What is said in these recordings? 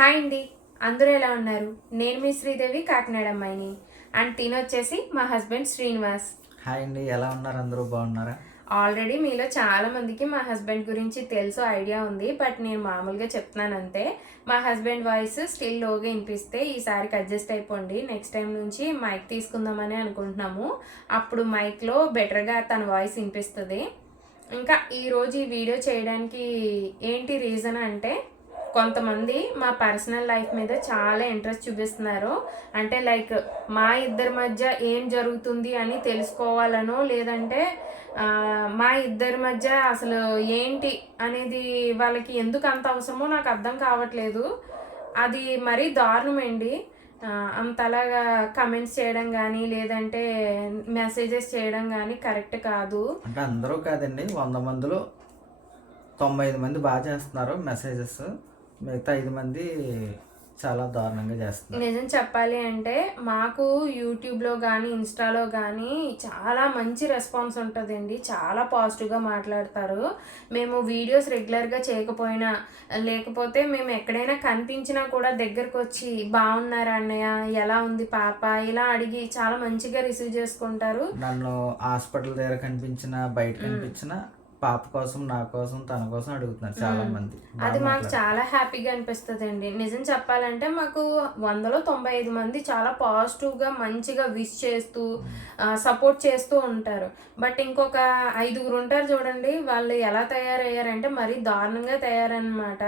Hi అండి. అందరూ ఎలా ఉన్నారు? నేను మీ శ్రీదేవి కాకినాడ అమ్మాయిని అండ్ తిని వచ్చేసి మా హస్బెండ్ శ్రీనివాస్. హాయ్ అండి. ఎలా ఉన్నారు? అందరూ బాగున్నారా? ఆల్రెడీ మీలో చాలా మందికి మా హస్బెండ్ గురించి తెలుసు ఐడియా ఉంది. బట్ నేను మామూలుగా చెప్తున్నాను అంతే మా హస్బెండ్ వాయిస్ స్టిల్ లోగా వినిపిస్తే ఈసారికి అడ్జస్ట్ అయిపోండి. నెక్స్ట్ టైం నుంచి మైక్ తీసుకుందామని అనుకుంటున్నాము. అప్పుడు మైక్లో బెటర్గా తన వాయిస్ వినిపిస్తుంది. ఇంకా ఈరోజు ఈ వీడియో చేయడానికి ఏంటి రీజన్ అంటే కొంతమంది మా పర్సనల్ లైఫ్ మీద చాలా ఇంట్రెస్ట్ చూపిస్తున్నారు. అంటే లైక్ మా ఇద్దరి మధ్య ఏం జరుగుతుంది అని తెలుసుకోవాలనో లేదంటే మా ఇద్దరి మధ్య అసలు ఏంటి అనేది వాళ్ళకి ఎందుకు అంత అవసరమో నాకు అర్థం కావట్లేదు. అది మరీ దారుణమండి అంతలాగా కమెంట్స్ చేయడం కానీ లేదంటే మెసేజెస్ చేయడం కానీ కరెక్ట్ కాదు. అంటే అందరూ కాదండి వంద మందిలో తొంభై ఐదు మంది బాగా చేస్తున్నారు మెసేజెస్. మిగతా ఐదు మంది చాలా దారుణంగా చేస్తున్నారు. నిజం చెప్పాలి అంటే మాకు యూట్యూబ్లో కానీ ఇన్స్టాలో కానీ చాలా మంచి రెస్పాన్స్ ఉంటుందండి. చాలా పాజిటివ్గా మాట్లాడతారు. మేము వీడియోస్ రెగ్యులర్గా చేయకపోయినా లేకపోతే మేము ఎక్కడైనా కనిపించినా కూడా దగ్గరకు వచ్చి బాగున్నారా అన్నయ్య? ఎలా ఉంది పాప? ఇలా అడిగి చాలా మంచిగా రిసీవ్ చేసుకుంటారు. నన్ను హాస్పిటల్ దగ్గర కనిపించిన బయట కనిపించిన పాప కోసం నా కోసం తన కోసం అడుగుతున్నారు చాలా మంది అది మాకు. చాలా హ్యాపీగా అనిపిస్తుంది అండి నిజం చెప్పాలంటే మాకు వందలో తొంభై ఐదు మంది చాలా పాజిటివ్గా మంచిగా విష్ చేస్తూ సపోర్ట్ చేస్తూ ఉంటారు. బట్ ఇంకొక ఐదుగురు ఉంటారు చూడండి వాళ్ళు ఎలా తయారయ్యారంటే మరీ దారుణంగా తయారన్నమాట.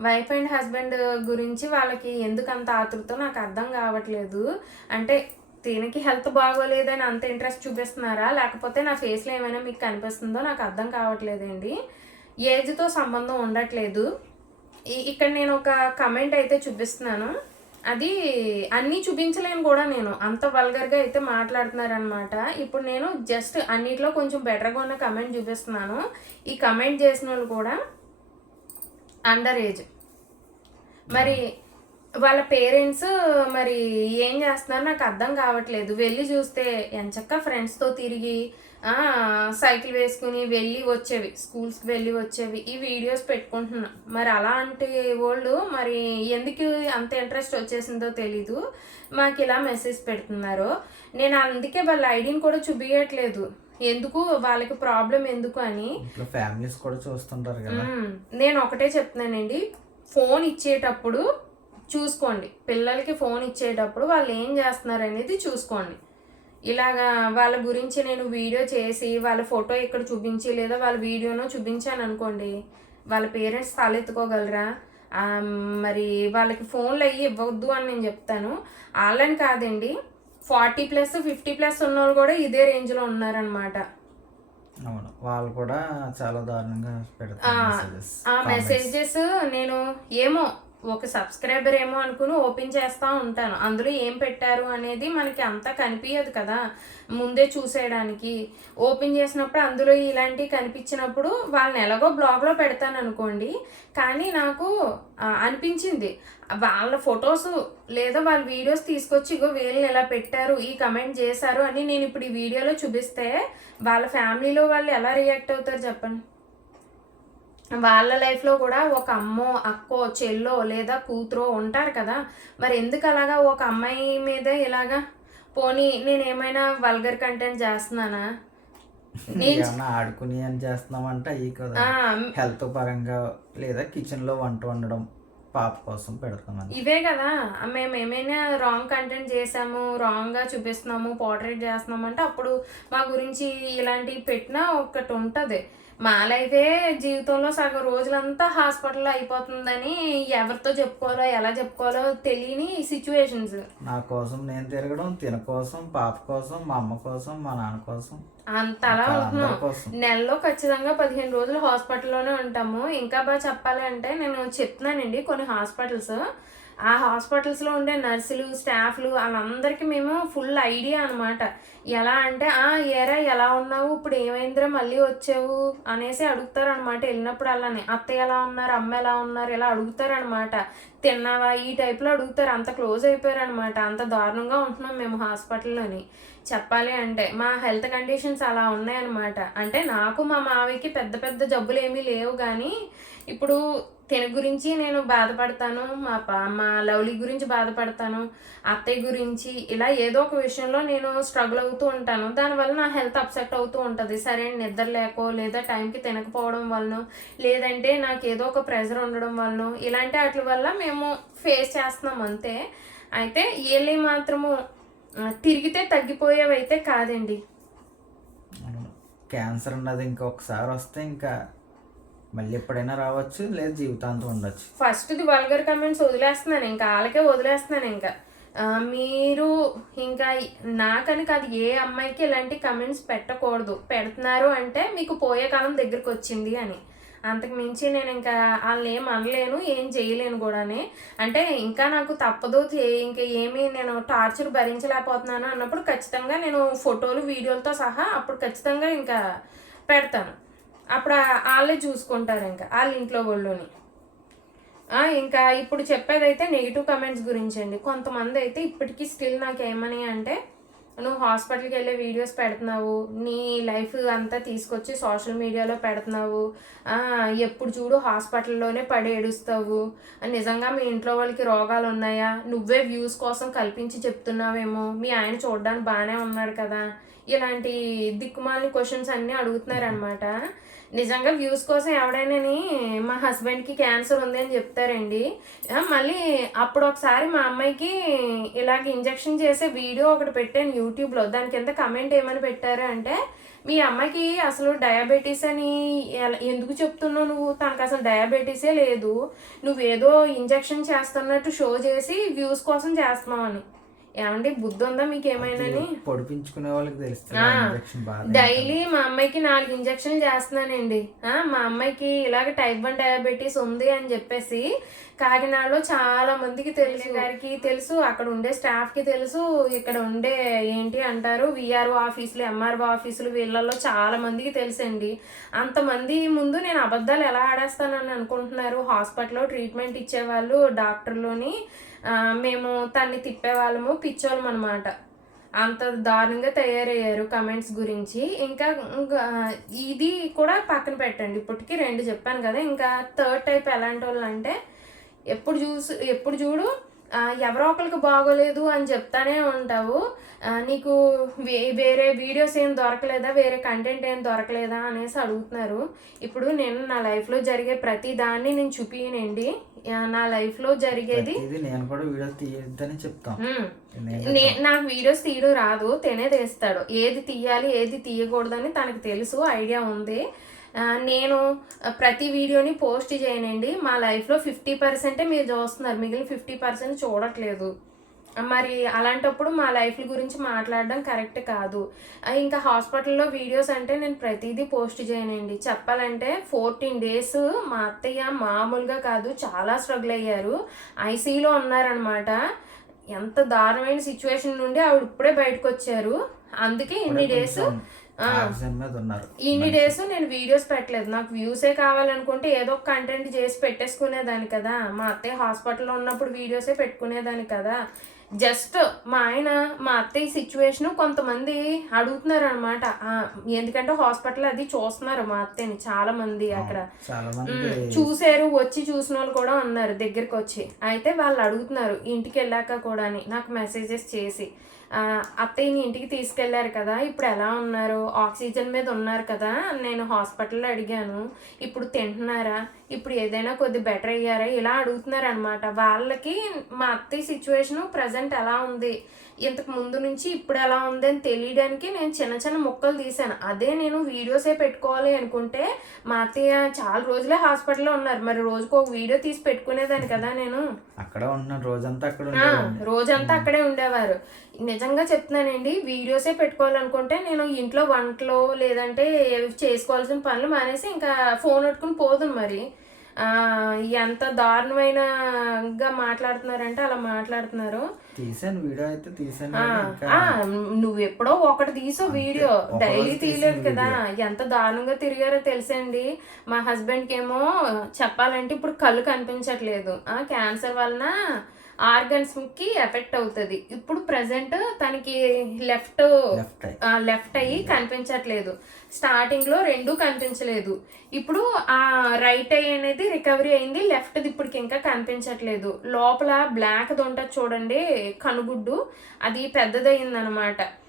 వైఫ్ అండ్ హస్బెండ్ గురించి వాళ్ళకి ఎందుకు అంత ఆతృతో నాకు అర్థం కావట్లేదు. అంటే దీనికి హెల్త్ బాగోలేదని అంత ఇంట్రెస్ట్ చూపిస్తున్నారా? లేకపోతే నా ఫేస్లో ఏమైనా మీకు కనిపిస్తుందో నాకు అర్థం కావట్లేదండి. ఏజ్తో సంబంధం ఉండట్లేదు. ఇక్కడ నేను ఒక కమెంట్ అయితే చూపిస్తున్నాను. అది అన్నీ చూపించలేను కూడా నేను. అంత వల్గర్గా అయితే మాట్లాడుతున్నారనమాట. ఇప్పుడు నేను జస్ట్ అన్నిట్లో కొంచెం బెటర్గా ఉన్న కమెంట్ చూపిస్తున్నాను. ఈ కమెంట్ చేసిన వాళ్ళు కూడా అండర్ ఏజ్. మరి వాళ్ళ పేరెంట్స్ మరి ఏం చేస్తున్నారు నాకు అర్థం కావట్లేదు. వెళ్ళి చూస్తే ఎంచక్క ఫ్రెండ్స్తో తిరిగి సైకిల్ వేసుకుని వెళ్ళి వచ్చేవి స్కూల్స్కి వెళ్ళి వచ్చేవి. ఈ వీడియోస్ పెట్టుకుంటున్నా. మరి అలాంటి వాళ్ళు మరి ఎందుకు అంత ఇంట్రెస్ట్ వచ్చేసిందో తెలీదు. మాకు ఇలా మెసేజ్ పెడుతున్నారు. నేను అందుకే వాళ్ళ ఐడిని కూడా చూపించట్లేదు ఎందుకు? వాళ్ళకి ప్రాబ్లం ఎందుకు అని. ఫ్యామిలీస్ కూడా చూస్తుంటారు కదా. నేను ఒకటే చెప్తున్నానండి. ఫోన్ ఇచ్చేటప్పుడు చూసుకోండి. పిల్లలకి ఫోన్ ఇచ్చేటప్పుడు వాళ్ళు ఏం చేస్తున్నారు అనేది చూసుకోండి. ఇలాగా వాళ్ళ గురించి నేను వీడియో చేసి వాళ్ళ ఫోటో ఇక్కడ చూపించి లేదా వాళ్ళ వీడియోనో చూపించాను అనుకోండి వాళ్ళ పేరెంట్స్ తలెత్తుకోగలరా మరి వాళ్ళకి ఫోన్లు అయ్యి ఇవ్వద్దు అని నేను చెప్తాను. వాళ్ళని కాదండి ఫార్టీ ప్లస్ ఫిఫ్టీ ప్లస్ ఉన్న వాళ్ళు కూడా ఇదే రేంజ్లో ఉన్నారనమాట అవును. వాళ్ళు కూడా చాలా దారుణంగా మెసేజెస్ నేను ఏమో ఒక సబ్స్క్రైబర్ ఏమో అనుకుని ఓపెన్ చేస్తూ ఉంటాను. అందులో ఏం పెట్టారు అనేది మనకి అంతా కనిపించదు కదా. ముందే చూసేయడానికి. ఓపెన్ చేసినప్పుడు అందులో ఇలాంటివి కనిపించినప్పుడు వాళ్ళని ఎలాగో బ్లాగ్లో పెడతాను అనుకోండి. కానీ నాకు అనిపించింది. వాళ్ళ ఫొటోస్ లేదా వాళ్ళ వీడియోస్ తీసుకొచ్చి ఇగో వీళ్ళని ఎలా పెట్టారు ఈ కమెంట్ చేశారు అని నేను ఇప్పుడు ఈ వీడియోలో చూపిస్తే వాళ్ళ ఫ్యామిలీలో వాళ్ళు ఎలా రియాక్ట్ అవుతారు చెప్పండి. వాళ్ళ లైఫ్లో కూడా ఒక అమ్మో అక్కో చెల్లో లేదా కూతురో ఉంటారు కదా. మరి ఎందుకు అలాగా ఒక అమ్మాయి మీద ఇలాగా? పోనీ నేను ఏమైనా వల్గర్ కంటెంట్ చేస్తున్నానా? ఆడుకుని అని చేస్తున్నామంటే అయ్యి కదా. హెల్త్ పరంగా లేదా కిచెన్లో వంట వండడం పాప కోసం పెడతామని. ఇవే కదా. మేము ఏమైనా రాంగ్ కంటెంట్ చేసాము రాంగ్గా చూపిస్తున్నాము పోర్ట్రేట్ చేస్తున్నాము అంటే అప్పుడు మా గురించి ఇలాంటివి పెట్టినా ఒకటి ఉంటుంది. మా లైఫే జీవితంలో సగం రోజులంతా హాస్పిటల్లో అయిపోతుందని ఎవరితో చెప్పుకోవాలో ఎలా చెప్పుకోవాలో తెలియని సిచ్యువేషన్స్ నా కోసం నేను తిరగడం తిన కోసం పాప కోసం మా అమ్మ కోసం మా నాన్న కోసం. అంతలా ఇంకా ఉంటున్నాం. నెలలో ఖచ్చితంగా పదిహేను రోజులు హాస్పిటల్లోనే ఉంటాము. ఇంకా బాగా చెప్పాలి అంటే నేను చెప్తున్నానండి కొన్ని హాస్పిటల్స్. ఆ హాస్పిటల్స్లో ఉండే నర్సులు స్టాఫ్లు వాళ్ళందరికీ మేము ఫుల్ ఐడియా అనమాట ఎలా అంటే ఆ ఏరా ఎలా ఉన్నావు? ఇప్పుడు ఏమైందిరా? మళ్ళీ వచ్చావు? అనేసి అడుగుతారనమాట వెళ్ళినప్పుడు అలానే అత్త ఎలా ఉన్నారు? అమ్మ ఎలా ఉన్నారు? ఇలా అడుగుతారనమాట తిన్నావా? ఈ టైప్లో అడుగుతారు. అంత క్లోజ్ అయిపోయారు అనమాట అంత దారుణంగా ఉంటున్నాం మేము హాస్పిటల్లోని. చెప్పాలి అంటే మా హెల్త్ కండిషన్స్ అలా ఉన్నాయన్నమాట. అంటే నాకు మా మావికి పెద్ద పెద్ద జబ్బులు ఏమీ లేవు కానీ ఇప్పుడు తిన గురించి నేను బాధపడతాను మా పా మా లవ్లీ గురించి బాధపడతాను అత్తయ్య గురించి ఇలా ఏదో ఒక విషయంలో నేను స్ట్రగుల్ అవుతూ ఉంటాను. దానివల్ల నా హెల్త్ అప్సెట్ అవుతూ ఉంటుంది. సరైన నిద్ర లేకో లేదా టైంకి తినకపోవడం వలన లేదంటే నాకు ఏదో ఒక ప్రెషర్ ఉండడం వలన ఇలాంటి వాటి వల్ల మేము ఫేస్ చేస్తున్నాం అంతే. అయితే వీళ్ళవి మాత్రము తిరిగితే తగ్గిపోయేవి అయితే కాదండి క్యాన్సర్ అన్నది ఇంకొకసారి వస్తే ఇంకా మళ్ళీ ఎప్పుడైనా రావచ్చు లేదా జీవితాంతం ఉండొచ్చు. ఫస్ట్ది వల్గర్ కమెంట్స్ వదిలేస్తున్నాను ఇంకా వాళ్ళకే వదిలేస్తున్నాను ఇంకా. మీరు ఇంకా నాకని కాదు ఏ అమ్మాయికి ఇలాంటి కమెంట్స్ పెట్టకూడదు. పెడుతున్నారు అంటే మీకు పోయే కాలం దగ్గరికి వచ్చింది అని. అంతకు మించి నేను ఇంకా వాళ్ళని ఏం అనలేను ఏం చేయలేను కూడానే. అంటే ఇంకా నాకు తప్పదు ఇంకా ఏమీ నేను టార్చర్ భరించలేకపోతున్నాను అన్నప్పుడు ఖచ్చితంగా నేను ఫోటోలు వీడియోలతో సహా అప్పుడు ఖచ్చితంగా ఇంకా పెడతాను. అప్పుడు వాళ్ళే చూసుకుంటారు ఇంకా వాళ్ళ ఇంట్లో వాళ్ళని. ఇంకా ఇప్పుడు చెప్పేదైతే నెగిటివ్ కమెంట్స్ గురించి అండి కొంతమంది అయితే ఇప్పటికీ స్టిల్ నాకు ఏమని అంటే నువ్వు హాస్పిటల్కి వెళ్ళే వీడియోస్ పెడుతున్నావు నీ లైఫ్ అంతా తీసుకొచ్చి సోషల్ మీడియాలో పెడుతున్నావు ఎప్పుడు చూడు హాస్పిటల్లోనే పడి ఏడుస్తావు నిజంగా మీ ఇంట్లో వాళ్ళకి రోగాలు ఉన్నాయా నువ్వే వ్యూస్ కోసం కల్పించి చెప్తున్నావేమో మీ ఆయన చూడడానికి బాగానే ఉన్నాడు కదా. ఇలాంటి దిక్కుమాలిన క్వశ్చన్స్ అన్నీ అడుగుతున్నారనమాట నిజంగా వ్యూస్ కోసం ఎవడైనాని మా హస్బెండ్కి క్యాన్సర్ ఉంది అని చెప్తారండి. మళ్ళీ అప్పుడు ఒకసారి మా అమ్మాయికి ఇలాగ ఇంజెక్షన్ చేసే వీడియో ఒకటి పెట్టాను యూట్యూబ్లో. దాని కింద కమెంట్ ఏమని పెట్టారు అంటే మీ అమ్మాయికి అసలు డయాబెటీస్ అని ఎలా- ఎందుకు చెప్తున్నావు నువ్వు? తనకు అసలు డయాబెటీసే లేదు. నువ్వేదో ఇంజెక్షన్ చేస్తున్నట్టు షో చేసి వ్యూస్ కోసం చేస్తున్నావు అని. ఏమండి బుద్ధి ఉందా మీకు ఏమైనాని పొడిపించుకునే వాళ్ళకి తెలుస్తుంది డైలీ మా అమ్మాయికి నాలుగు ఇంజక్షన్లు చేస్తున్నానండి. ఆ, మా అమ్మాయికి ఇలాగ టైప్ వన్ డయాబెటీస్ ఉంది అని చెప్పేసి కాకినాడలో చాలా మందికి తెలుసు. గారికి తెలుసు అక్కడ ఉండే స్టాఫ్కి తెలుసు ఇక్కడ ఉండే ఏంటి అంటారు విఆర్ఓ ఆఫీసులు ఎంఆర్ఓ ఆఫీసులు వీళ్ళల్లో చాలా మందికి తెలుసండి. అంతమంది ముందు నేను అబద్ధాలు ఎలా ఆడేస్తానని అనుకుంటున్నారు హాస్పిటల్లో ట్రీట్మెంట్ ఇచ్చేవాళ్ళు డాక్టర్లోని మేము తన్ని తిప్పేవాళ్ళము పిచ్చోళ్ళం అనమాట అంత దారుణంగా తయారయ్యారు కమెంట్స్ గురించి. ఇంకా ఇంకా ఇది కూడా పక్కన పెట్టండి. ఇప్పటికీ రెండు చెప్పాను కదా ఇంకా థర్డ్ టైప్ ఎలాంటి వాళ్ళు అంటే ఎప్పుడు చూసి ఎప్పుడు చూడు ఎవరో ఒకరికి బాగోలేదు అని చెప్తానే ఉంటావు. నీకు వే- వేరే వీడియోస్ ఏం దొరకలేదా వేరే కంటెంట్ ఏం దొరకలేదా అనేసి అడుగుతున్నారు. ఇప్పుడు నేను నా లైఫ్లో జరిగే ప్రతి దాన్ని నేను చూపియనండి. నా లైఫ్లో జరిగేది. ఇది నేను కూడా వీడియో తీయొద్దని చెప్తాం. మ్మ్. నేను నే- నాకు వీడియోస్ తీయడం రాదు తినే తీస్తాడు. ఏది తీయాలి ఏది తీయకూడదని తనకు తెలుసు ఐడియా ఉంది. నేను ప్రతి వీడియోని పోస్ట్ చేయనండి. మా లైఫ్లో ఫిఫ్టీ పర్సెంటే మీరు చూస్తున్నారు. మిగిలిన ఫిఫ్టీ పర్సెంట్ చూడట్లేదు. మరి అలాంటప్పుడు మా లైఫ్ గురించి మాట్లాడడం కరెక్ట్ కాదు. ఇంకా హాస్పిటల్లో వీడియోస్ అంటే నేను ప్రతిదీ పోస్ట్ చేయనండి. చెప్పాలంటే ఫోర్టీన్ డేస్ మా అత్తయ్య మామూలుగా కాదు చాలా స్ట్రగుల్ అయ్యారు. ఐసీలో ఉన్నారనమాట ఎంత దారుణమైన సిచ్యువేషన్ నుండి ఆవిడ ఇప్పుడే బయటకు వచ్చారు అందుకే ఇన్ని డేస్ మీద ఉన్నారు. ఇన్ని డేస్ నేను వీడియోస్ పెట్టలేదు. నాకు వ్యూసే కావాలనుకుంటే ఏదో ఒక కంటెంట్ చేసి పెట్టేసుకునేదాన్ని కదా. మా అత్తయ్య హాస్పిటల్లో ఉన్నప్పుడు వీడియోసే పెట్టుకునేదాన్ని కదా. జస్ట్ మా ఆయన మా అత్తయ్య సిచ్యువేషన్ కొంతమంది అడుగుతున్నారు అనమాట ఎందుకంటే హాస్పిటల్ అది చూస్తున్నారు మా అత్తయ్యని చాలా మంది అక్కడ. చూసారు వచ్చి చూసిన వాళ్ళు కూడా ఉన్నారు దగ్గరికి వచ్చి అయితే వాళ్ళు అడుగుతున్నారు ఇంటికి వెళ్ళాక కూడా నాకు మెసేజెస్ చేసి. అత్తయ్యని ఇంటికి తీసుకెళ్ళారు కదా ఇప్పుడు ఎలా ఉన్నారు? ఆక్సిజన్ మీద ఉన్నారు కదా నేను హాస్పిటల్లో అడిగాను. ఇప్పుడు తింటున్నారా? ఇప్పుడు ఏదైనా కొద్ది బెటర్ అయ్యారా? ఇలా అడుగుతున్నారు అనమాట వాళ్ళకి మా అత్తయ్య సిచ్యువేషన్ ప్రజెంట్ ఎలా ఉంది? ఇంతకు ముందు నుంచి ఇప్పుడు ఎలా ఉంది అని తెలియడానికి నేను చిన్న చిన్న ముక్కలు తీసాను అదే నేను వీడియోసే పెట్టుకోవాలి అనుకుంటే మా అత్తయ్య చాలా రోజులే హాస్పిటల్లో ఉన్నారు. మరి రోజుకు ఒక వీడియో తీసి పెట్టుకునేదాన్ని కదా నేను. అక్కడ ఉంటున్నాను రోజంతా అక్కడ రోజంతా అక్కడే ఉండేవారు. నిజంగా చెప్తున్నానండి వీడియోసే పెట్టుకోవాలనుకుంటే నేను ఇంట్లో వంటలు లేదంటే చేసుకోవాల్సిన పనులు మానేసి ఇంకా ఫోన్ పెట్టుకుని పోదును మరి. ఎంత దారుణమైనగా మాట్లాడుతున్నారంటే అలా మాట్లాడుతున్నారు. తీసాను వీడియో అయితే తీసాను నువ్వు ఎప్పుడో ఒకటి తీసో వీడియో. డైలీ తీయలేదు కదా. ఎంత దారుణంగా తిరిగారో తెలుసండి. మా హస్బెండ్కి ఏమో చెప్పాలంటే ఇప్పుడు కళ్ళు కనిపించట్లేదు. ఆ క్యాన్సర్ వలన ఆర్గన్స్కి ఎఫెక్ట్ అవుతుంది. ఇప్పుడు ప్రజెంట్ తనకి లెఫ్ట్ లెఫ్ట్ అయ్యి కనిపించట్లేదు. స్టార్టింగ్లో రెండు కనిపించలేదు. ఇప్పుడు ఆ రైట్ ఐ అనేది రికవరీ అయింది లెఫ్ట్ ఇప్పటికి ఇంకా కనిపించట్లేదు. లోపల బ్లాక్ ఉంటుంది చూడండి కనుగుడ్డు. అది పెద్దదయింది అనమాట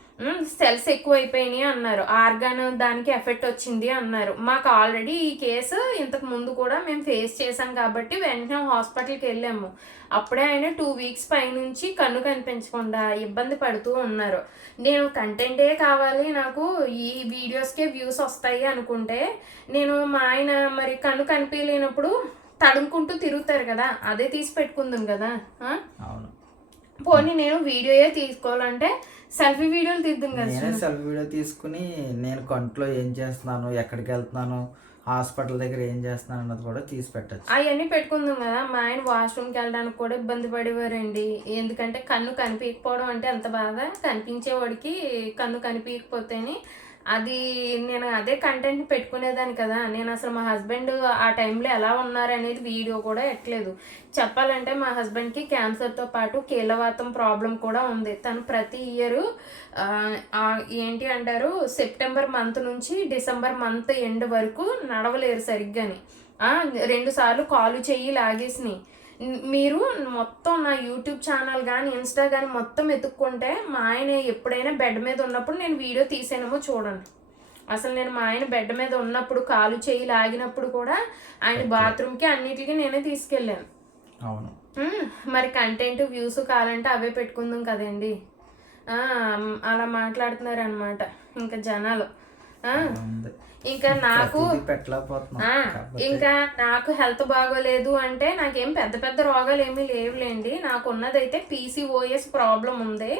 సెల్స్ ఎక్కువ అయిపోయినాయి అన్నారు. ఆర్గాన్ దానికి ఎఫెక్ట్ వచ్చింది అన్నారు. మాకు ఆల్రెడీ ఈ కేసు ఇంతకు ముందు కూడా మేము ఫేస్ చేసాం కాబట్టి వెంటనే హాస్పిటల్కి వెళ్ళాము. అప్పుడే ఆయన టూ వీక్స్ పైనుంచి కన్ను కనిపించకుండా ఇబ్బంది పడుతూ ఉన్నారు. నేను కంటెంటే కావాలి నాకు ఈ వీడియోస్కే వ్యూస్ వస్తాయి అనుకుంటే నేను మా ఆయన మరి కన్ను కనిపించలేనప్పుడు తడుముకుంటూ తిరుగుతారు కదా అదే తీసి పెట్టుకుందాం కదా అవును. పోనీ నేను వీడియోయే తీసుకోవాలంటే సెల్ఫీ వీడియోలు తీద్దాం కదా నేనే సెల్ఫీ వీడియో తీసుకుని నేను కంట్లో ఏం చేస్తున్నాను ఎక్కడికి వెళ్తున్నాను హాస్పిటల్ దగ్గర ఏం చేస్తున్నాను అన్నది కూడా తీసి పెట్టచ్చు. అవన్నీ పెట్టుకుందాం కదా. మా ఆయన వాష్రూమ్కి వెళ్ళడానికి కూడా ఇబ్బంది పడేవారండి. ఎందుకంటే కన్ను కనిపించకపోవడం అంటే ఎంత బాధ? కనిపించేవాడికి కన్ను కనిపించకపోతేనే అది నేను అదే కంటెంట్ పెట్టుకునేదాన్ని కదా. నేను అసలు మా హస్బెండ్ ఆ టైంలో ఎలా ఉన్నారు అనేది వీడియో కూడా ఎట్లేదు చెప్పాలంటే మా హస్బెండ్కి క్యాన్సర్తో పాటు కీలవాతం ప్రాబ్లం కూడా ఉంది. తను ప్రతి ఇయర్ ఏంటి అంటారు? సెప్టెంబర్ మంత్ నుంచి డిసెంబర్ మంత్ ఎండ్ వరకు నడవలేరు సరిగ్గాని. రెండు సార్లు కాలు చెయ్యి లాగేసినాయి. మీరు మొత్తం నా యూట్యూబ్ ఛానల్ కానీ ఇన్స్టా కానీ మొత్తం ఎత్తుక్కుంటే మా ఆయన ఎప్పుడైనా బెడ్ మీద ఉన్నప్పుడు నేను వీడియో తీసానేమో చూడండి. అసలు నేను మా ఆయన బెడ్ మీద ఉన్నప్పుడు కాలు చెయ్యి లాగినప్పుడు కూడా ఆయన బాత్రూమ్కి అన్నిటికీ నేనే తీసుకెళ్ళాను. అవును. మరి కంటెంట్ వ్యూస్ కావాలంటే అవే పెట్టుకుందాం కదండి. అలా మాట్లాడుతున్నారు అనమాట ఇంకా జనాలు. ఇంకా నాకు ఇంకా నాకు హెల్త్ బాగోలేదు అంటే నాకేం పెద్ద పెద్ద రోగాలు ఏమీ లేవులేండి. నాకు ఉన్నదైతే పీసీఓఎస్ ప్రాబ్లం ఉంది.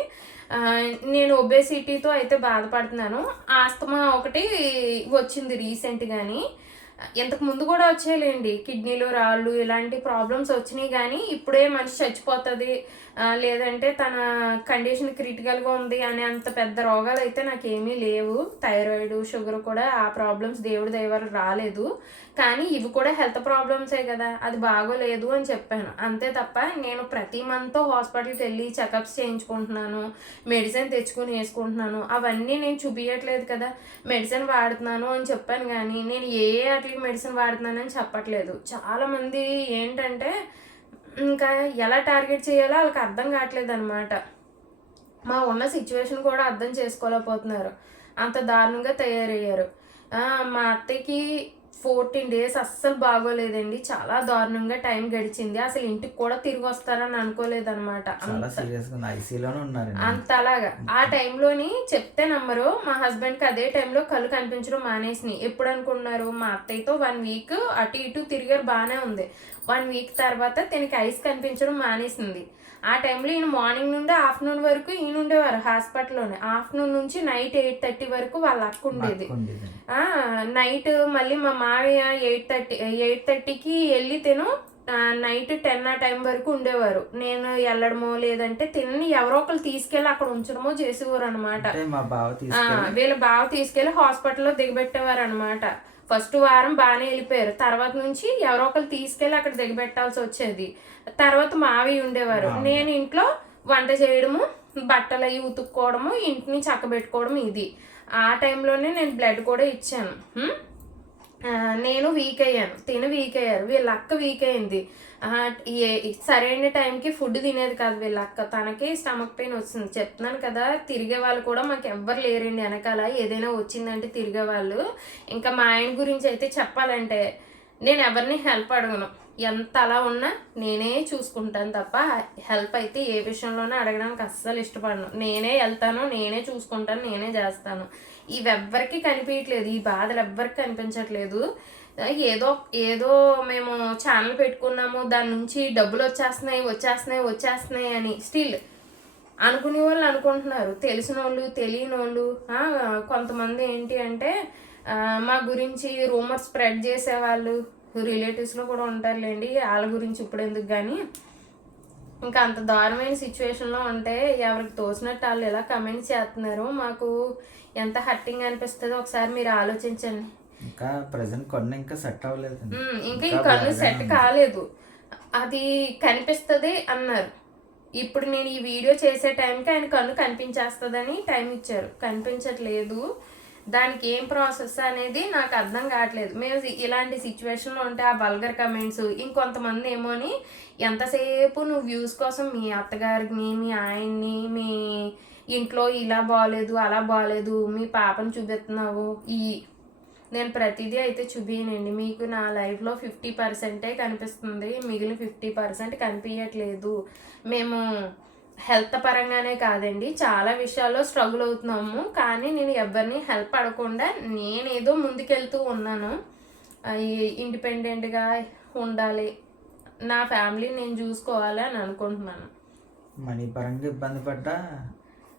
నేను ఒబేసిటీతో అయితే బాధపడుతున్నాను. ఆస్తమా ఒకటి వచ్చింది రీసెంట్ గాని. ఇంతకు ముందు కూడా వచ్చేలేండి కిడ్నీలు రాళ్ళు ఇలాంటి ప్రాబ్లమ్స్ వచ్చినాయి కానీ ఇప్పుడే మనిషి చచ్చిపోతుంది. లేదంటే తన కండిషన్ క్రిటికల్గా ఉంది అనే అంత పెద్ద రోగాలు అయితే నాకు ఏమీ లేవు. థైరాయిడ్ షుగర్ కూడా ఆ ప్రాబ్లమ్స్ దేవుడి దయవారు రాలేదు. కానీ ఇవి కూడా హెల్త్ ప్రాబ్లమ్సే కదా అది బాగోలేదు అని చెప్పాను. అంతే తప్ప నేను ప్రతి మంత్ హాస్పిటల్కి వెళ్ళి చెకప్స్ చేయించుకుంటున్నాను మెడిసిన్ తెచ్చుకొని వేసుకుంటున్నాను. అవన్నీ నేను చూపించట్లేదు కదా మెడిసిన్ వాడుతున్నాను అని చెప్పాను కానీ నేను ఏ వాటికి మెడిసిన్ వాడుతున్నానని చెప్పట్లేదు. చాలామంది ఏంటంటే ఇంకా ఎలా టార్గెట్ చేయాలో వాళ్ళకి అర్థం కావట్లేదు అనమాట మా ఉన్న సిచ్యువేషన్ కూడా అర్థం చేసుకోలేకపోతున్నారు. అంత దారుణంగా తయారయ్యారు. ఆ, మా అత్తయ్యకి ఫోర్టీన్ డేస్ అస్సలు బాగోలేదండి. చాలా దారుణంగా టైం గడిచింది. అసలు ఇంటికి కూడా తిరిగి వస్తారని అనుకోలేదన్నమాట అంత అలాగా ఆ టైంలోని చెప్తే నమ్మరు. మా హస్బెండ్కి అదే టైంలో కళ్ళు కనిపించడం మానేసినాయి. ఎప్పుడు అనుకున్నారు మా అత్తయ్యతో వన్ వీక్ అటు ఇటు తిరిగారు బాగానే ఉంది. వన్ వీక్ తర్వాత తనకి ఐస్ కనిపించడం మానేసింది. ఆ టైంలో ఈయన మార్నింగ్ నుండి ఆఫ్టర్నూన్ వరకు ఈయన ఉండేవారు హాస్పిటల్లోనే. ఆఫ్టర్నూన్ నుంచి నైట్ ఎయిట్ థర్టీ వరకు వాళ్ళ అక్క ఉండేది. నైట్ మళ్ళీ మా మావయ్య ఎయిట్ థర్టీ ఎయిట్ థర్టీకి వెళ్ళి తిను నైట్ టెన్ ఆ టైం వరకు ఉండేవారు. నేను వెళ్ళడమో లేదంటే తిని ఎవరో ఒకరు తీసుకెళ్ళి అక్కడ ఉంచడమో చేసేవారు అనమాట మా బావ తీసుకెళ్ళి వీళ్ళ హాస్పిటల్లో దిగబెట్టేవారు అనమాట ఫస్ట్ వారం బాగానే వెళ్ళిపోయారు. తర్వాత నుంచి ఎవరో ఒకరు తీసుకెళ్ళి అక్కడ దిగబెట్టాల్సి వచ్చేది. తర్వాత మావి ఉండేవారు. నేను ఇంట్లో వంట చేయడము బట్టలు అవి ఉతుక్కోవడము ఇంటిని చక్కబెట్టుకోవడం ఇది. ఆ టైంలోనే నేను బ్లడ్ కూడా ఇచ్చాను. నేను వీక్ అయ్యాను. తిని వీక్ అయ్యారు. వీళ్ళ అక్క వీక్ అయింది. సరైన టైంకి ఫుడ్ తినేది కాదు వీళ్ళ అక్క. తనకి స్టమక్ పెయిన్ వస్తుంది. చెప్తున్నాను కదా తిరిగే వాళ్ళు కూడా మాకు ఎవ్వరు లేరండి వెనకాల. ఏదైనా వచ్చిందంటే తిరిగే వాళ్ళు. ఇంకా మా ఆయన గురించి అయితే చెప్పాలంటే నేను ఎవరిని హెల్ప్ అడగను. ఎంత అలా ఉన్నా నేనే చూసుకుంటాను తప్ప హెల్ప్ అయితే ఏ విషయంలోనే అడగడానికి అస్సలు ఇష్టపడను. నేనే వెళ్తాను నేనే చూసుకుంటాను నేనే చేస్తాను. ఇవెవ్వరికి కనిపించట్లేదు ఈ బాధలు ఎవ్వరికి కనిపించట్లేదు. ఏదో ఏదో మేము ఛానల్ పెట్టుకున్నాము దాని నుంచి డబ్బులు వచ్చేస్తున్నాయి వచ్చేస్తున్నాయి వచ్చేస్తున్నాయి అని స్టిల్ అనుకునే వాళ్ళు అనుకుంటున్నారు. తెలిసిన వాళ్ళు తెలియని వాళ్ళు కొంతమంది ఏంటి అంటే మా గురించి రూమర్ స్ప్రెడ్ చేసేవాళ్ళు. రిలేటివ్స్లో కూడా ఉంటారులేండి. వాళ్ళ గురించి ఇప్పుడు ఎందుకు కానీ ఇంకా అంత దారుణమైన సిచ్యువేషన్లో ఉంటే ఎవరికి తోచినట్టు వాళ్ళు ఎలా కమెంట్స్ చేస్తున్నారు? మాకు ఎంత హట్టింగ్ అనిపిస్తుందో ఒకసారి మీరు ఆలోచించండి. ఇంకా ప్రజెంట్ కొన్ని ఇంకా సెట్ అవ్వలేదు. ఇంకా ఈ కన్ను సెట్ కాలేదు. అది కనిపిస్తుంది అన్నారు. ఇప్పుడు నేను ఈ వీడియో చేసే టైంకి ఆయన కన్ను కనిపించేస్తుందని టైం ఇచ్చారు. కనిపించట్లేదు. దానికి ఏం ప్రాసెస్ అనేది నాకు అర్థం కావట్లేదు. మేము ఇలాంటి సిచ్యువేషన్లో ఉంటే ఆ బల్గర్ కమెంట్స్ ఇంకొంతమంది ఏమోని ఎంతసేపు నువ్వు వ్యూస్ కోసం మీ అత్తగారిని మీ ఆయన్ని మీ ఇంట్లో ఇలా బాగాలేదు అలా బాగాలేదు మీ పాపను చూపిస్తున్నావు ఈ నేను ప్రతిదీ అయితే చూపించనండి మీకు నా లైఫ్లో ఫిఫ్టీ పర్సెంటే కనిపిస్తుంది. మిగిలిన ఫిఫ్టీ పర్సెంట్ కనిపించట్లేదు మేము హెల్త్ పరంగానే కాదండి. చాలా విషయాల్లో స్ట్రగుల్ అవుతున్నాము. కానీ నేను ఎవరిని హెల్ప్ అడగకుండా నేనేదో ముందుకెళ్తూ ఉన్నాను. ఇండిపెండెంట్గా ఉండాలి. నా ఫ్యామిలీని నేను చూసుకోవాలి అని అనుకుంటున్నాను. మనీ పరంగా ఇబ్బంది పడ్డా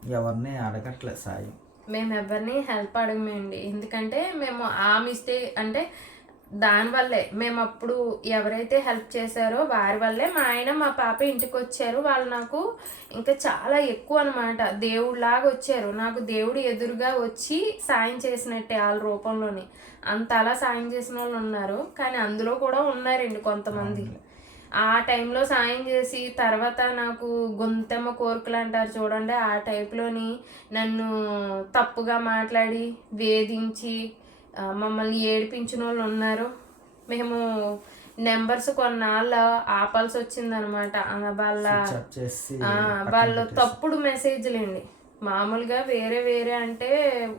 ఎవరిని అడగట్లేదు సాయం. మేము ఎవరిని హెల్ప్ అడగమండి. ఎందుకంటే మేము ఆ మిస్టేక్ అంటే దానివల్లే మేము అప్పుడు ఎవరైతే హెల్ప్ చేశారో వారి వల్లే మా ఆయన మా పాప ఇంటికి వచ్చారు వాళ్ళు నాకు ఇంకా చాలా ఎక్కువ అనమాట దేవుడిలాగా వచ్చారు. నాకు దేవుడు ఎదురుగా వచ్చి సాయం చేసినట్టే వాళ్ళ రూపంలోని. అంత అలా సాయం చేసిన వాళ్ళు ఉన్నారు. కానీ అందులో కూడా ఉన్నారండి కొంతమంది. ఆ టైంలో సాయం చేసి తర్వాత నాకు గొంతెమ్మ కోరికలు అంటారు చూడండి. ఆ టైప్లోని నన్ను తప్పుగా మాట్లాడి వేధించి మమ్మల్ని ఏడిపించిన వాళ్ళు ఉన్నారు మేము నెంబర్స్ కొన్నాళ్ళు ఆపాల్సి వచ్చిందనమాట వాళ్ళ వాళ్ళు. తప్పుడు మెసేజ్లు అండి మామూలుగా వేరే వేరే అంటే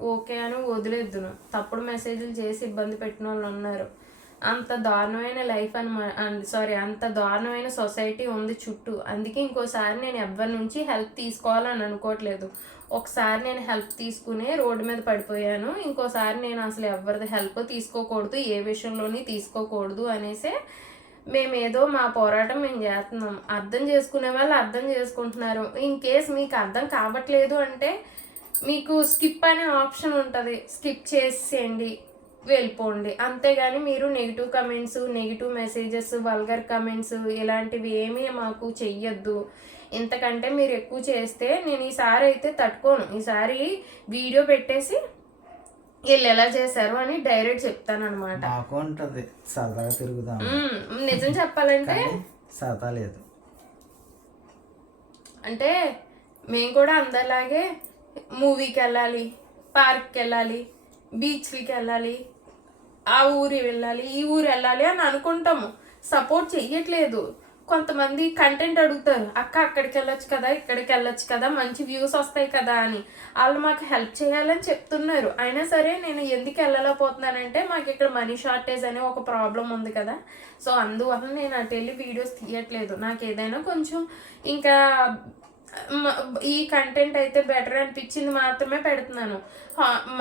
ఓకే అని వదిలేద్దును. తప్పుడు మెసేజ్లు చేసి ఇబ్బంది పెట్టిన వాళ్ళు ఉన్నారు అంత దారుణమైన లైఫ్ అని సారీ అంత దారుణమైన సొసైటీ ఉంది చుట్టూ. అందుకే ఇంకోసారి నేను ఎవరి నుంచి హెల్ప్ తీసుకోవాలని అనుకోవట్లేదు. ఒకసారి నేను హెల్ప్ తీసుకునే రోడ్డు మీద పడిపోయాను. ఇంకోసారి నేను అసలు ఎవరిది హెల్ప్ తీసుకోకూడదు ఏ విషయంలోని తీసుకోకూడదు అనేసే మేము ఏదో మా పోరాటం మేము చేస్తున్నాం. అర్థం చేసుకునే వాళ్ళు అర్థం చేసుకుంటున్నారు. ఇన్ కేస్ మీకు అర్థం కావట్లేదు అంటే మీకు స్కిప్ అనే ఆప్షన్ ఉంటుంది. స్కిప్ చేసేయండి. వెళ్ళిపోండి. అంతేగాని మీరు negative comments negative messages vulgar comments ఇలాంటివి ఏమీ మాకు చెయ్యొద్దు. ఇంతకంటే మీరు ఎక్కువ చేస్తే నేను ఈసారి అయితే తట్టుకోను. ఈసారి వీడియో పెట్టేసి వీళ్ళు ఎలా చేశారు అని డైరెక్ట్ చెప్తాను అనమాట మాకు ఉంటుంది. సరదాగా తిరుగుదాం. నిజం చెప్పాలంటే సరదా లేదు. అంటే మేము కూడా అందరిలాగే మూవీకి వెళ్ళాలి పార్క్కి వెళ్ళాలి బీచ్లకి వెళ్ళాలి ఆ ఊరి వెళ్ళాలి ఈ ఊరు వెళ్ళాలి అని అనుకుంటాము. సపోర్ట్ చెయ్యట్లేదు. కొంతమంది కంటెంట్ అడుగుతారు అక్క అక్కడికి వెళ్ళొచ్చు కదా ఇక్కడికి వెళ్ళొచ్చు కదా మంచి వ్యూస్ వస్తాయి కదా అని. వాళ్ళు మాకు హెల్ప్ చేయాలని చెప్తున్నారు. అయినా సరే నేను ఎందుకు వెళ్ళలేకపోతున్నానంటే మాకు ఇక్కడ మనీ షార్టేజ్ అనే ఒక ప్రాబ్లం ఉంది కదా. సో అందువల్ల నేను అటు వెళ్ళి వీడియోస్ తీయట్లేదు. నాకు ఏదైనా కొంచెం ఇంకా ఈ కంటెంట్ అయితే బెటర్ అనిపించింది మాత్రమే పెడుతున్నాను.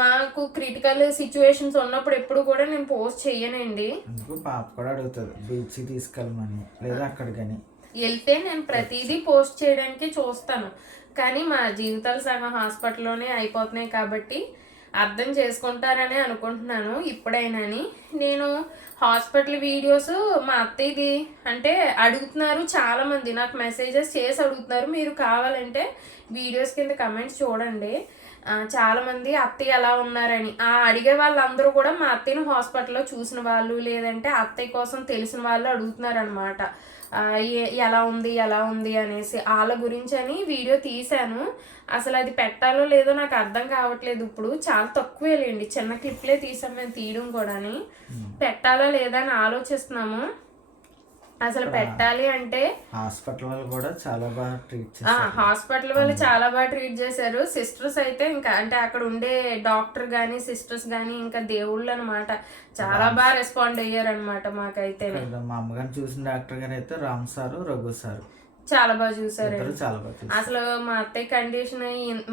మాకు క్రిటికల్ సిచ్యువేషన్స్ ఉన్నప్పుడు ఎప్పుడు కూడా నేను పోస్ట్ చెయ్యనండి అందుకు పాప కూడా అడుగుతుంది బీచ్కి తీసుకెళ్ళమని లేదా అక్కడికని. వెళ్తే నేను ప్రతిదీ పోస్ట్ చేయడానికి చూస్తాను. కానీ మా జీవితాలు సగం హాస్పిటల్లోనే అయిపోతున్నాయి కాబట్టి అర్థం చేసుకుంటారని అనుకుంటున్నాను ఇప్పుడైనాని. నేను హాస్పిటల్ వీడియోస్ మా అత్తయ్యది అంటే అడుగుతున్నారు చాలామంది నాకు మెసేజెస్ చేసి అడుగుతున్నారు. మీరు కావాలంటే వీడియోస్ కింద కమెంట్స్ చూడండి. చాలామంది అత్తయ్య ఎలా ఉన్నారని. ఆ అడిగే వాళ్ళందరూ కూడా మా అత్తయ్యను హాస్పిటల్లో చూసిన వాళ్ళు లేదంటే అత్తయ్య కోసం తెలిసిన వాళ్ళు అడుగుతున్నారు అనమాట ఎలా ఉంది ఎలా ఉంది అనేసి వాళ్ళ గురించి అని వీడియో తీశాను. అసలు అది పెట్టాలో లేదో నాకు అర్థం కావట్లేదు. ఇప్పుడు చాలా తక్కువేలేండి. చిన్న క్లిప్లే తీసాం మేము తీయడం కూడాని. పెట్టాలో లేదా అని ఆలోచిస్తున్నాము. అసలు పెట్టాలి అంటే హాస్పిటల్ వాళ్ళు కూడా చాలా బాగా ట్రీట్ హాస్పిటల్ వాళ్ళు చాలా బాగా ట్రీట్ చేశారు. సిస్టర్స్ అయితే ఇంకా అంటే అక్కడ ఉండే డాక్టర్ గానీ సిస్టర్స్ గానీ ఇంకా దేవుళ్ళు అనమాట చాలా బాగా రెస్పాండ్ అయ్యారు అనమాట మాకైతే మా అమ్మగారిని చూసిన డాక్టర్ గారు అయితే రామ్ సారు రఘు సారు. చాలా బాగా చూసారు ఇద్దరు చాలా బాగా చూసారు అసలు మా అత్తయ్య కండిషన్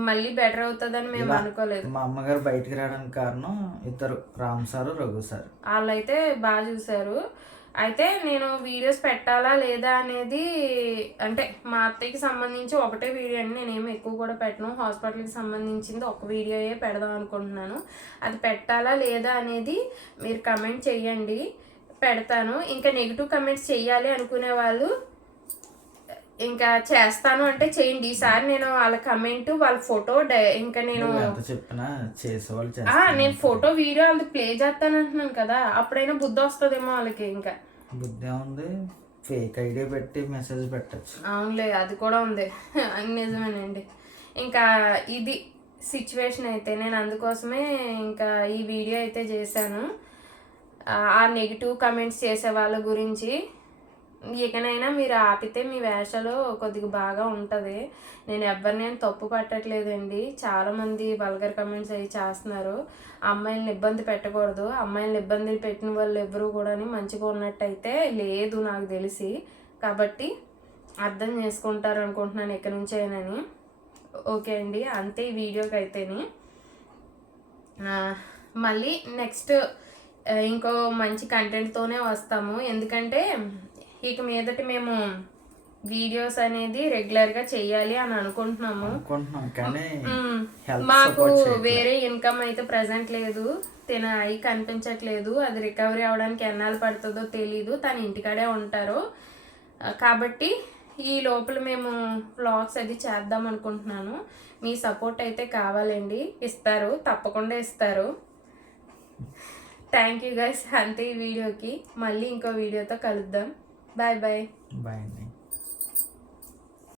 మళ్ళీ బెటర్ అవుతుందని మేము అనుకోలేదు. మా అమ్మగారు బయటికి రావడానికి కారణం ఇద్దరు రామ్ సారు రఘు సారు. వాళ్ళైతే బాగా చూసారు అయితే నేను వీడియోస్ పెట్టాలా లేదా అనేది అంటే మా అత్తయ్యకి సంబంధించి ఒకటే వీడియో అండి. నేనేమి ఎక్కువ కూడా పెట్టను. హాస్పిటల్కి సంబంధించింది ఒక వీడియోయే పెడదాం అనుకుంటున్నాను. అది పెట్టాలా లేదా అనేది మీరు కమెంట్ చేయండి. పెడతాను. ఇంకా నెగిటివ్ కమెంట్స్ చేయాలి అనుకునే వాళ్ళు ఇంకా చేస్తాను అంటే చేయండి. ఈసారి నేను వాళ్ళ కమెంట్ వాళ్ళ ఫోటో ఇంకా నేను నేను ఫోటో వీడియో వాళ్ళకి ప్లే చేస్తాను అంటున్నాను కదా. అప్పుడైనా బుద్ధి వస్తుందేమో వాళ్ళకి ఇంకా. బుద్ధి ఉంది ఫేక్ ఐడి పెట్టి మెసేజ్ పెట్టచ్చు. అవునులే అది కూడా ఉంది. నిజమేనండి. ఇంకా ఇది సిచ్యువేషన్ అయితే నేను అందుకోసమే ఇంకా ఈ వీడియో అయితే చేశాను. ఆ నెగిటివ్ కమెంట్స్ చేసే వాళ్ళ గురించి ఇకనైనా మీరు ఆపితే మీ వేషలో కొద్దిగా బాగా ఉంటుంది. నేను ఎవరిని తప్పు పట్టట్లేదండి. చాలామంది వల్గర్ కమెంట్స్ అవి చేస్తున్నారు. అమ్మాయిలను ఇబ్బంది పెట్టకూడదు. అమ్మాయిలను ఇబ్బంది పెట్టిన వాళ్ళు ఎవరు కూడా మంచిగా ఉన్నట్టయితే లేదు నాకు తెలిసి. కాబట్టి అర్థం చేసుకుంటారు అనుకుంటున్నాను ఇక్కడి నుంచేనని. ఓకే అండి. అంతే ఈ వీడియోకి అయితేని. మళ్ళీ నెక్స్ట్ ఇంకో మంచి కంటెంట్తోనే వస్తాము. ఎందుకంటే ఇక మీదటి మేము వీడియోస్ అనేది రెగ్యులర్గా చెయ్యాలి అని అనుకుంటున్నాము. మాకు వేరే ఇన్కమ్ అయితే ప్రజెంట్ లేదు. తిన అయి కనిపించట్లేదు. అది రికవరీ అవడానికి ఎన్నాళ్ళు పడుతుందో తెలీదు. తను ఇంటికాడే ఉంటారు. కాబట్టి ఈ లోపల మేము వ్లాగ్స్ అది చేద్దాం అనుకుంటున్నాను. మీ సపోర్ట్ అయితే కావాలండి. ఇస్తారు తప్పకుండా ఇస్తారు. థ్యాంక్ యూ గైస్ అంతే ఈ వీడియోకి. మళ్ళీ ఇంకో వీడియోతో కలుద్దాం. Bye bye. Bye.